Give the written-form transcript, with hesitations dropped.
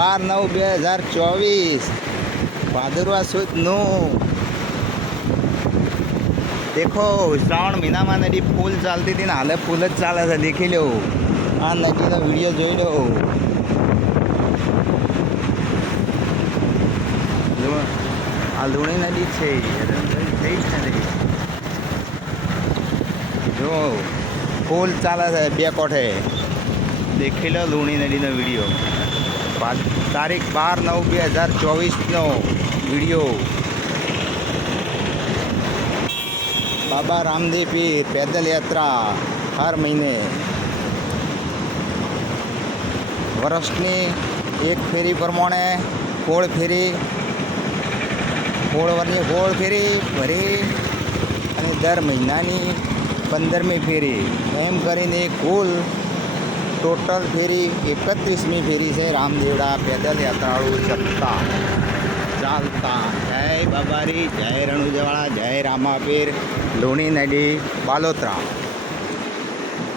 12/9/2024 ભાદરવા સુદ 9। देखो श्रावण महीना में नदी फूल चालती थी हाल फूल ज चाले छे। देखी लो आ नदी नो वीडियो जोई लो। आ लूणी नदी है जो फूल चाले छे बे कोठे। देखी लो लूणी नदी नो वीडियो। तारीख 12/9/2024 नो वीडियो। बाबा रामदेव पीर पैदल यात्रा हर महीने वर्षनी एक फेरी प्रमाणे 16 फेरी 16 फेरी भरी अने दर महीनानी 15मी फेरी एम करीने कुल टोटल फेरी 31मी फेरी है। रामदेवड़ा पैदल यात्राळु चलता चालता। जय बाबारी, जय रણુજવાળા, जय रामापीर, लूणी नदी, बालोतरा।